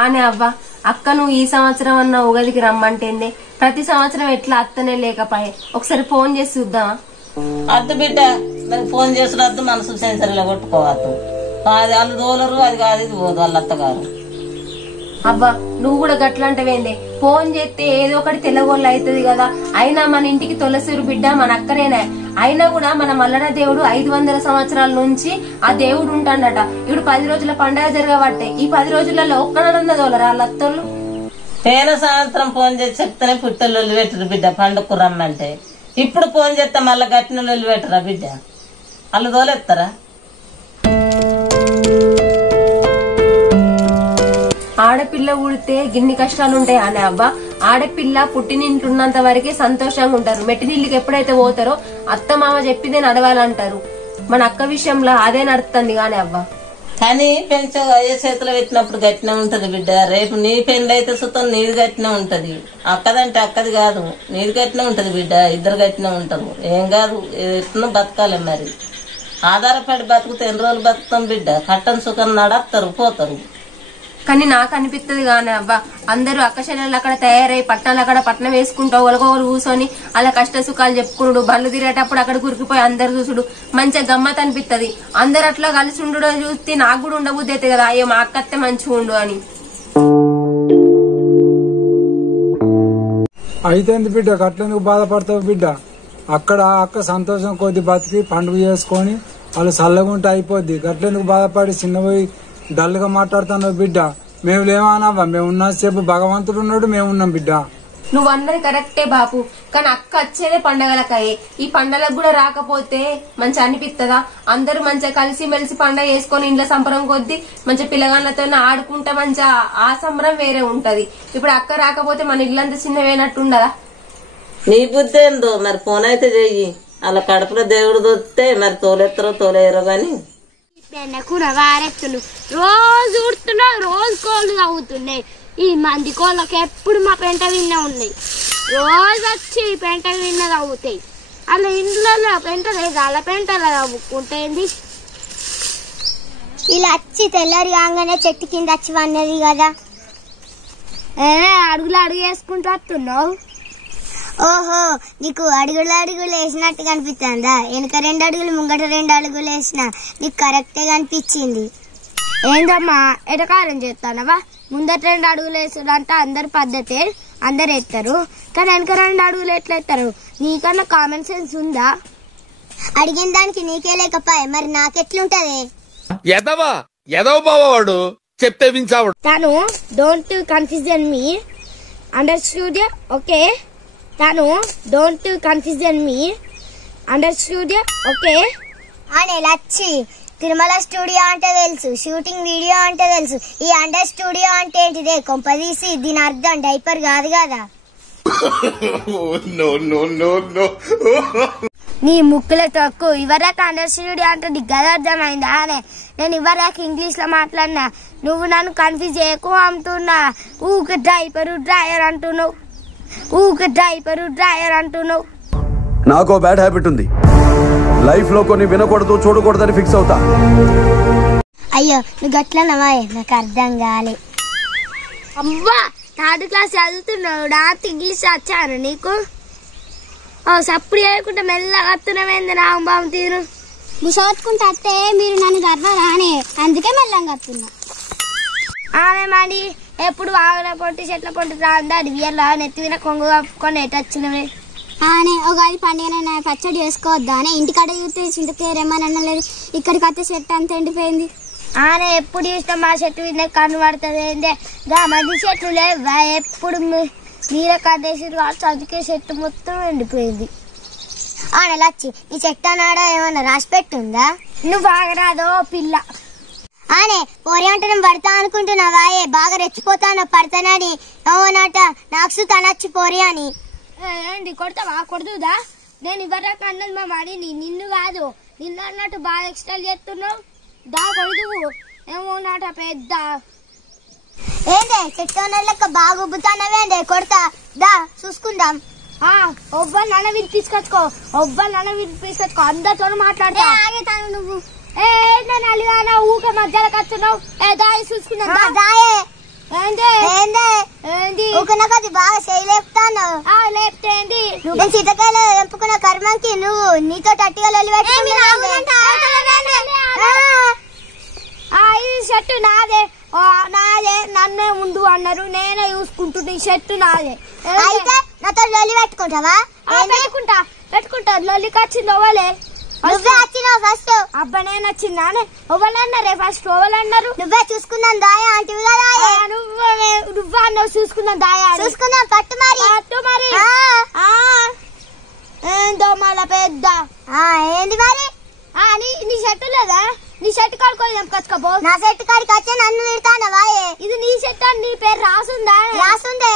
ఆనే అవ్వ అక్క నువ్వు ఈ సంవత్సరం అన్న ఉగాదికి రమ్మంటేందే ప్రతి సంవత్సరం ఎట్లా అత్తనే లేకపాయే ఒకసారి ఫోన్ చేసి చూద్దామా? అద్దు బిడ్డ దానికి ఫోన్ చేసుడద్దు మనసు సెన్సర్లో కొట్టుకోవద్దు. అది వాళ్ళు దోలరు, అది కాదు ఇది పోదు వాళ్ళ అత్తగారు. అవ్వ నువ్వు కూడా గట్లంటవేందే ఫోన్ చేస్తే ఏదో ఒకటి తెల్లగోళ్ళు అవుతుంది కదా. అయినా మన ఇంటికి తొలసూరు బిడ్డ మన అక్కనేనా. అయినా కూడా మన మల్లన దేవుడు 500 సంవత్సరాల నుంచి ఆ దేవుడు ఉంటాడట. ఇప్పుడు 10 రోజుల పండగ జరగబట్టే ఈ 10 రోజులలో ఒక్కనన్న దోలరా వాళ్ళ అత్తోళ్ళు. పేన సాయంత్రం ఫోన్ చేసి చెప్తేనే పుట్టలు పెట్టరు బిడ్డ పండుగకు రమ్మంటే. ఇప్పుడు ఫోన్ చేస్తే మళ్ళీ గట్టిన పెట్టరా బిడ్డ? వాళ్ళు దోలెత్తారా? ఆడపిల్ల ఊడితే గిన్ని కష్టాలు ఉంటాయి అనే అవ్వ. ఆడపిల్ల పుట్టినింటున్నంత వరకే సంతోషంగా ఉంటారు. మెట్టినిల్లికి ఎప్పుడైతే పోతారో అత్త మామ చెప్పిదే నడవాలంటారు. మన అక్క విషయంలో అదే నడుస్తుంది గానే అవ్వ. కానీ పెంచో అయ్యే చేతిలో పెట్టినప్పుడు గట్టిన ఉంటది బిడ్డ. రేపు నీ పెళ్లి అయితే సుతం నీది గట్టిన ఉంటది. అక్కదంటే అక్కది కాదు, నీది గట్టిన ఉంటది బిడ్డ. ఇద్దరు గట్టిన ఉంటారు. ఏం కాదు, ఎట్లా బతకాలి మరి. ఆధారపడి బతుకుతే ఎన్ని రోజులు బతుకుతాం బిడ్డ? కట్టని సుఖం నడస్తారు పోతారు. కానీ నాకు అనిపిస్తుంది గానే అవ్వ అందరూ అక్క చెల్లెలు అక్కడ తయారై పట్టణాలు అక్కడ పట్టణం వేసుకుంటావు ఒకరికొకరు కూర్చొని అలా కష్ట సుఖాలు చెప్పుకున్నాడు. బండ్లు తిరిగేటప్పుడు అక్కడ కురికిపోయి అందరు చూసుడు మంచిగా గమ్మత్ అనిపిస్తుంది. అందరు అట్లా కలిసి ఉండు చూస్తే నాకు కూడా ఉండబుద్ధి అవుతుంది కదా, అయ్యో మా అక్క అత్తే మంచిగా ఉండు అని. అయితే బిడ్డ అట్లెందుకు బాధపడతావు బిడ్డ? అక్కడ అక్క సంతోషం కొద్ది బతికి పండుగ చేసుకొని వాళ్ళు చల్లగుంటే అయిపోద్ది. గట్లెందుకు బాధపడి చిన్నపోయి డల్ గా మాట్లాడుతున్నావు బిడ్డ? మేము లేమన్నావా? మేము ఉన్నసేపు భగవంతుడు ఉన్నాడు, మేము ఉన్నాం బిడ్డ. నువ్వు అన్నది కరెక్టే బాపు, కానీ అక్క వచ్చేదే పండగలకాయే. ఈ పండగలకు కూడా రాకపోతే మంచిగా అనిపిస్తుందా? అందరూ మంచిగా కలిసి మెలిసి పండగ చేసుకొని ఇంట్లో సంబరం కొద్ది మంచిగా పిల్లగాళ్ళతో ఆడుకుంటా మంచిగా ఆ సంబరం వేరే ఉంటది. ఇప్పుడు అక్క రాకపోతే మన ఇల్లంతా చిన్నవేనట్టుండదా? నీ బుద్ధి ఏందో మరి. ఫోన్ అయితే చెయ్యి. అలా కడుపులో దేవుడు దొరికితే మరి తోలెత్తరో తోలేరో గాని కూడా వారెత్తులు రోజు ఉడుతున్నావు, రోజు కోళ్ళు తాగుతున్నాయి. ఈ మంది కోళ్ళకి ఎప్పుడు మా పెంట విన్న ఉన్నాయి. రోజు వచ్చి పెంట విన్న తాగుతాయి. అలా ఇంట్లో పెంట లేదు, అలా పెంటలా తవ్వుకుంటేంది. ఇలా వచ్చి తెల్లారి కాగానే చెట్టు కింద వచ్చి వన్నది కదా, అడుగులు అడుగు వేసుకుంటూ వస్తున్నావు. ఓహో, నీకు అడుగులు అడుగులు వేసినట్టు కనిపిస్తుందా? వెనక 2 అడుగులు ముంగట 2 అడుగులు వేసిన నీకు కరెక్టే కనిపించింది. ఏందమ్మా ఎటకారం చేస్తానవా? ముందట 2 అడుగులు వేసాడంటే అందరు పద్ధతే, అందరు ఎత్తారు. కానీ వెనక 2 అడుగులు ఎట్లా ఎత్తారు? నీకన్నా కామన్ సెన్స్ ఉందా? అడిగిన దానికి నీకే లేకపోయా మరి నాకెట్లుంటది? ఎదవా చెప్తే వించాడు. తను don't confusion me, understood? Okay, తను don't confusion me, understood? Okay. అనే లచ్చి తిరుమల స్టూడియో అంటే తెలుసు, షూటింగ్ వీడియో అంటే తెలుసు. ఈ అండర్ స్టూడియో అంటే ఏంటిదే? కొంపదీసి దీని అర్థం డైపర్ కాదు కదా. నీ ముక్కుల తక్కువ ఇవరాక అండర్ స్టూడియో అంటే నీకు గద అర్థమైందా? అనే నేను ఇవరాక ఇంగ్లీష్ లో మాట్లాడినా, నువ్వు నన్ను కన్ఫ్యూజ్ చేయకు అంటున్నా. ఊక డైపరు డ్రాయర్ అంటున్నావు, ఊక డైపరు డ్రాయర్ అంటున్నావు. నాకు బ్యాడ్ హ్యాబిట్ ఉంది, లైఫ్ లో కొన్ని వినకూడదు చూడకూడదని ఫిక్స్ అవుతా. అయ్యో నువ్వు గట్లనవా? నాకు అర్థం కాలే. అవ్వా 3rd క్లాస్ చదువుతున్నావు, నాకు ఇంగ్లీష్ వచ్చాను నీకు? సప్పుడు చేయకుండా మెల్లగా వస్తున్నావేంది రాంబాబు తీరు? నువ్వు చదువుకుంటా అత్తే మీరు నన్ను గర్వరానే, అందుకే మెల్లంగా వస్తున్నా. ఆమె మరి ఎప్పుడు ఆగల పొట్టి చెట్ల పొట్టి రాందా అడివియల్లా నెత్తిన కొంగు కప్పుకొని ఎట్టొచ్చినవే? ఆనే ఉగాది పండుగ పచ్చడి చేసుకోవద్దా అని ఇంటికాడ చూస్తే చింతకేరేమని అనలేదు, ఇక్కడికి వస్తే చెట్టు అంత ఎండిపోయింది. ఆనే ఎప్పుడు చూస్తే మా చెట్టు మీద కన్ను పడుతుంది. గా మంది చెట్లు లేవా? ఎప్పుడు మీరే కట్టేసారు కాబట్టి అందుకే చెట్టు మొత్తం ఎండిపోయింది. ఆనే లచ్చి ఈ చెట్టు అన్నాడా ఏమన్నా రాసి పెట్టుందా? నువ్వు బాగరాదో పిల్ల. ఆనే పోరి అంటే నేను పడతా అనుకుంటున్నావా? బాగా రెచ్చిపోతాను పడతానని ఏమోనట నాకు తనొచ్చి పోరి అని. ఏంటి కొడతావా? కొడుతుందా? నేను ఇవ్వరాక అన్నది మా మడిని, నిన్ను కాదు. నిన్ను అన్నట్టు బాగా ఎక్స్ట్రా చేస్తున్నావు. దా కొడుతువు ఏమోనట పెద్ద. ఏందే చెట్టు బాగా ఉబ్బుతానవేందే? కొడతా దా చూసుకుందాం. ఒవ్వరు నన్ను వినిపించుకొచ్చుకో, ఒవ్వరు నన్ను వినిపించుకొచ్చుకో, అందరితో మాట్లాడతా. ఆగేతాను నువ్వు. నేను అలిగానా ఊక మధ్యలోకి వస్తున్నావు? దాయి చూసుకున్నా దాయే. చదువుకున్నా కదా బాగా చేయలేపుతాను. లేపుతేంది నేను సీతకాయలు ఎంపుకున్న కర్మంకి నువ్వు నీతో టట్టిగా లొల్లి ఇది షర్టు నాదే నాదే నన్నే ముందు అన్నారు నేనే చూసుకుంటున్నా. ఈ షర్టు నాదే అయితే నాతో లొల్లి పెట్టుకుంటావా? పెట్టుకుంటా లొల్లికి వచ్చింది ఓవలే నువ్వే వచ్చినావు ఫస్ట్. అబ్బా నేను వచ్చిందానే ఓవలన్నారే ఫస్ట్ ఓవలన్నారు నువ్వే చూసుకుందాం దాయా అంటే నువ్వు అన్నావు చూసుకుందాం దాయా చూసుకుందాం పట్టు మరి ఏందో మళ్ళా పెద్ద ఏంది మరి నీ షర్టు లేదా? నీ షర్ట్ కాడుకొని తెంపుకొచ్చుకోబో. నా షర్ట్ కాడికి వచ్చే నన్ను తిడతానవా? ఇది నీ షర్ట్ అని నీ పేరు రాసుందా? రాసుందే.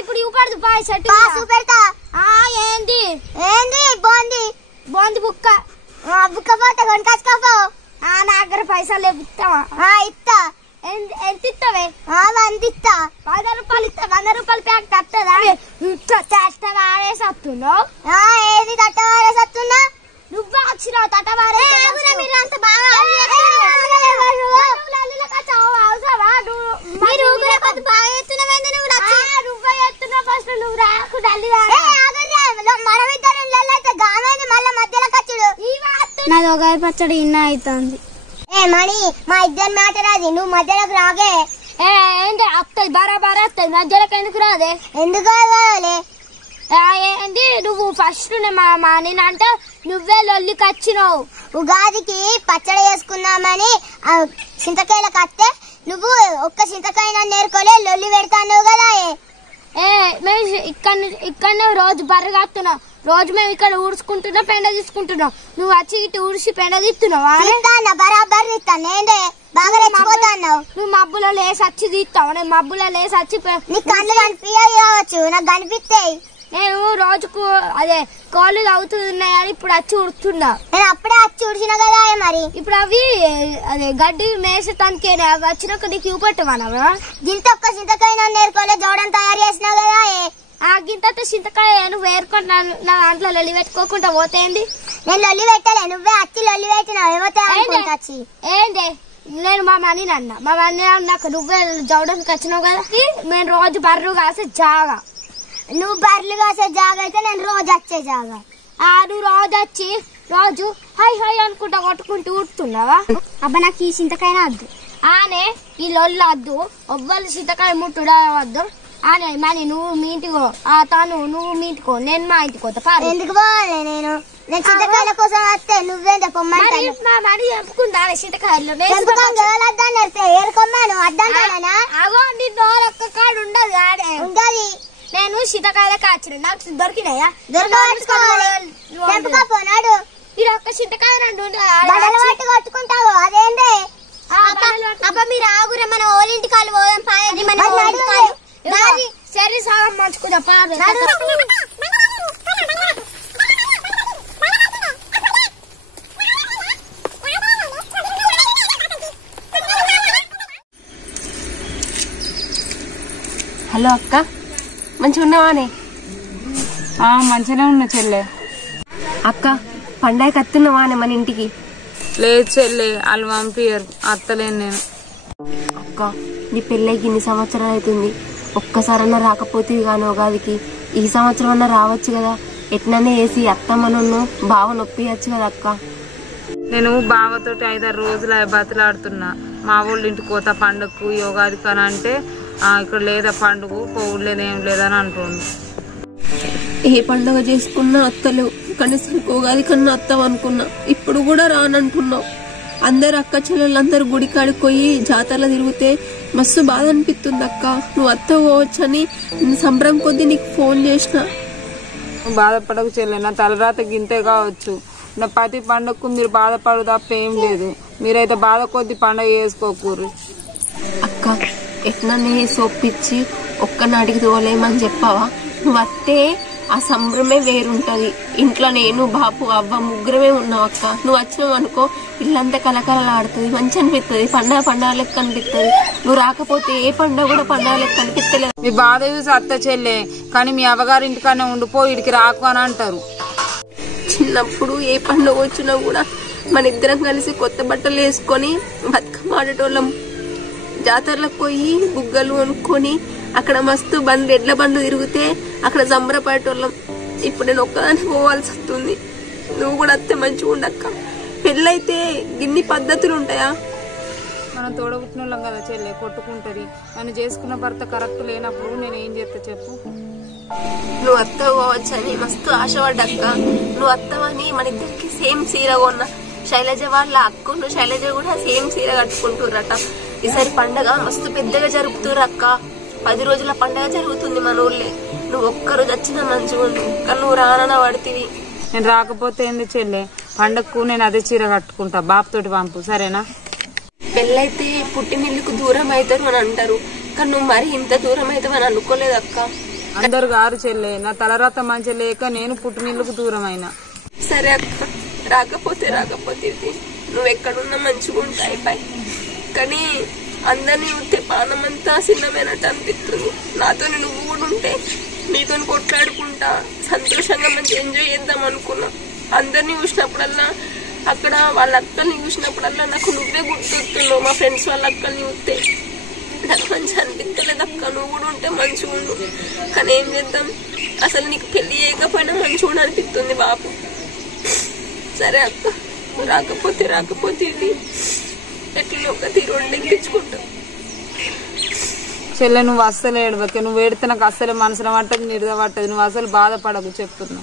ఇప్పుడు ఇవ్వకూడదు బా షర్ట్ చూపెడతా. ఏంది ఏంది బోంది బోంది బుక్క బుక్క పోతా కొనుకొచ్చుకోపో. నా దగ్గర పైసలు ఇస్తావా? ఇస్తా. ఎంత ఇస్తావే? 100 ఇస్తా. 100 రూపాయలు ఇస్తా. 100 రూపాయలు ప్యాక్ తట్టదా? తట్ట వాడేసి వస్తున్నావు. ఏది తట్ట వాడేసి వస్తున్నా? నువ్వు వచ్చినావు తట్ట వాడేసి. మీరు అంత బాగా నువ్వే ఎత్తున్నావు ఫస్ట్. నువ్వు రాకు మనమిద్దరం గామైంది మళ్ళా మధ్యలో ఖర్చుడు. నాది ఒక పచ్చడి ఇన్న అవుతుంది. మణి మా ఇద్దరు మాట రాది నువ్వు మధ్యలోకి రాగే. ఏంటి వస్తాయి బరాబరా వస్తాయి మధ్యలోకి ఎందుకు రాదే? ఎందుకు రాలే? ఏంటి నువ్వు ఫస్ట్ నేనంటే నువ్వే లొల్లికి వచ్చినావు. ఉగాదికి పచ్చడి చేసుకున్నామని చింతకాయలకు వస్తే నువ్వు ఒక్క చింతకాయ నేర్కోలే లొల్లి పెడతాను కదా. మేము ఇక్కడనే రోజు బర్రెగా వస్తున్నావు. రోజు మేము ఇక్కడ ఊడ్చుకుంటున్నాం పెండ తీసుకుంటున్నాం. నువ్వు వచ్చి ఇటు ఊడిసి పెండ తీస్తున్నావా? బరాబర్ తీస్తాను బాగా రెచ్చిపోతావు. నువ్వు మబ్బులో లేసి వచ్చి తీస్తావు. నేను మబ్బులో లేసి వచ్చి నీకు కళ్ళు కనిపించవచ్చు నాకు కనిపిస్తాయి. నేను రోజుకు అదే కాళ్ళు అవుతున్నాయని ఇప్పుడు వచ్చి ఉడుతున్నా. నేను అప్పుడే వచ్చి ఉడిచిన కదా మరి. ఇప్పుడు అవి అదే గడ్డి మేసటానికి వచ్చినాక నీకు ఇవ్వపెట్టమన్నావా? గింత ఒక్క చింతకాయ నేర్కోలే జోడం తయారు చేసినావు కదా. ఆ గింత చింతకాయ నువ్వు వేరుకొని నా దాంట్లో లొల్లి పెట్టుకోకుండా పోతేంది? నేను లొల్లి పెట్టలే నువ్వే వచ్చి లొల్లి పెట్టినావు. ఏంటి నేను మా మనీ అన్నాక నువ్వే జవడానికి వచ్చినావు కదా. నేను రోజు బర్రు కాసే జాగా. నువ్వు బర్రెలు కాసే జాగా అయితే నేను రోజు వచ్చే జాగా. నువ్వు రోజు వచ్చి రోజు హై హై అనుకుంటా కొట్టుకుంటూ ఉడుతున్నావా? అబ్బా నాకు ఈ చింతకాయ వద్దు. ఈ లొల్లి వద్దు. ఒవ్వరు చింతకాయ ముట్టుడా వద్దు. మనీ నువ్వు మీ ఇంటికో తను నువ్వు మీ ఇంటికో నేను మా ఇంటికి పోతా. ఎందుకు పోవాలి? నేను చింతకాయల కోసం వస్తే నువ్వేం చెప్పమ్మని చెప్పుకుంటా. చింతకాయలు ఏరుకోమ్మాను అద్దంటానా? అగో నీ నోరొక్క కాడు ఉండదు ఆడే ఉండదు. నేను చింతకాయల కాచిన నాకు దొరికినాయా? దొరకపోనాడు. మీరు ఒక్క చింతకాయ రెండు కొట్టుకుంటావు అదేందే? అబ్బా మీరు ఆగురే మన ఓలింటి కాలు పోదాం పాయది. సరే సాగం మంచుకుందా పాడు. హలో అక్క మంచిగా ఉన్నావానే? మంచిగానే ఉన్నా చెల్లె. అక్క పండగకి వస్తున్నావానే మన ఇంటికి? లేదు చెల్లె వాళ్ళు పంపియరు అత్తలేను నేను. అక్క నీ పెళ్ళైకి ఇన్ని సంవత్సరాలు అవుతుంది. ఒక్కసారన్నా రాకపోతే కానీ ఉగాదికి ఈ సంవత్సరం అన్నా రావచ్చు కదా. ఎట్లనే వేసి అత్తమ్మను బావ నొప్పియచ్చు కదా అక్క. నేను బావతోటి 5-6 రోజులు బతులాడుతున్నా. మా వాళ్ళ ఇంటికి పోతా పండుగకు యోగాదికి అని అంటే ఇక్కడ లేదా పండుగ పోవులేదు ఏం లేదని అంటుండు. ఏ పండుగ చేసుకున్నా అత్తలేవు. కనీసం ఉగాది కన్నా అత్తం అనుకున్నా. ఇప్పుడు కూడా రానంటున్నావు. అందరు అక్క చెల్లెళ్ళందరూ గుడి కాడికి పోయి జాతరలో తిరిగితే మస్తు బాధ అనిపిస్తుంది అక్క. నువ్వు అత్త పోవచ్చని సంబరం కొద్దీ నీకు ఫోన్ చేసిన. బాధపడకు చెల్లె నా తలరాత గింతే కావచ్చు. నా ప్రతి పండుగకు మీరు బాధపడు తప్ప ఏం లేదు. మీరైతే బాధ కొద్ది పండుగ చేసుకోకూరు. అక్క ఎట్లనే సొప్పిచ్చి ఒక్కనాటికి తోలేమని చెప్పావా? నువ్వు అత్తే ఆ సంబరమే వేరుంటది. ఇంట్లో నేను బాపు అవ్వ ముగ్గురమే ఉన్నావు అక్క. నువ్వు వచ్చినావు అనుకో ఇల్లంతా కలకలలాడుతుంది. మంచి అనిపిస్తుంది. పండగ లెక్క అనిపిస్తుంది. నువ్వు రాకపోతే ఏ పండుగ కూడా పండగ లెక్క అనిపిస్తలేదు. మీ బాధ చూసి అత్త చెల్లె కానీ మీ అవ్వగారి ఇంటికన్నా ఉండిపో ఇడికి రాకు అని అంటారు. చిన్నప్పుడు ఏ పండుగ వచ్చినా కూడా మన ఇద్దరం కలిసి కొత్త బట్టలు వేసుకొని బతుకమ్మ ఆడేటోళ్ళం. జాతరలకు పోయి బుగ్గలు కొనుక్కొని అక్కడ మస్తు బండ్లు ఎడ్ల బండ్లు తిరిగితే అక్కడ సంబరపడేటోళ్ళం. ఇప్పుడు నేను ఒక్కదాన్ని పోవాల్సి వస్తుంది. నువ్వు కూడా అత్తే మంచిగా ఉండక్క. పెళ్ళైతే గిన్ని పద్ధతులు ఉంటాయా? మనం తోడబుట్టిన వాళ్ళం కదా చెల్లె, కొట్టుకుంటది. నన్ను చేసుకున్న భర్త కరెక్ట్ లేనప్పుడు నేను ఏం చేస్తా చెప్పు? నువ్వు అత్త పోవచ్చని మస్తు ఆశపడ్డక్క. నువ్వు అత్తవని మన ఇద్దరికి సేమ్ చీర కొన్న. శైలజ వాళ్ళ అక్కను శైలజ కూడా సేమ్ చీర కట్టుకుంటుర్రట. ఈసారి పండగ మస్తు పెద్దగా జరుపుతుర్రక్క. 10 రోజుల పండగ జరుగుతుంది మన ఊర్లే. నువ్వు ఒక్కరోజు వచ్చినా మంచిగా ఉండు. కానీ నువ్వు రానన్న పడుతుంది. నేను రాకపోతే ఏంది చెల్లె, పండగకు నేను అదే చీర కట్టుకుంటా. బాబుతోటి పంపు సరేనా? పెళ్ళైతే పుట్టినిల్లుకు దూరం అవుతారు అని అంటారు, కానీ నువ్వు మరి ఇంత దూరం అవుతావు అని అనుకోలేదక్క. అందరు గారు చెల్లె, నా తలరాత మంచి లేక నేను పుట్టినిల్లుకు దూరం అయినా. సరే అక్క, రాకపోతే నువ్వు ఎక్కడున్నా మంచిగా ఉంటాయి పై. కానీ అందరినీ ఉంటే పానమంతా సిన్నమైనట్టు అనిపిస్తుంది. నాతో నువ్వు కూడా ఉంటే నీతో కొట్లాడుకుంటా సంతోషంగా మంచి ఎంజాయ్ చేద్దాం అనుకున్నా. అందరినీ చూసినప్పుడల్లా, అక్కడ వాళ్ళ అక్కల్ని చూసినప్పుడల్లా నాకు నువ్వే గుర్తొస్తున్నావు. మా ఫ్రెండ్స్ వాళ్ళ అక్కల్ని చూస్తే నాకు మంచిగా అనిపించలేదు అక్క. నువ్వు కూడా ఉంటే మంచిగా ఉండు. కానీ ఏం చేద్దాం, అసలు నీకు పెళ్లి చేయకపోయినా మంచిగా అనిపిస్తుంది బాబు. సరే అక్క, రాకపోతే ఇది ఎట్లా ఒక తీరు ఎక్కించుకుంటా. చెల్లె నువ్వు అస్సలు ఏడవకే. నువ్వు ఏడితే నాకు అస్సలు మనసులో పట్టదు, నిడద పట్టదు. నువ్వు అసలు బాధపడకు చెప్తున్నా.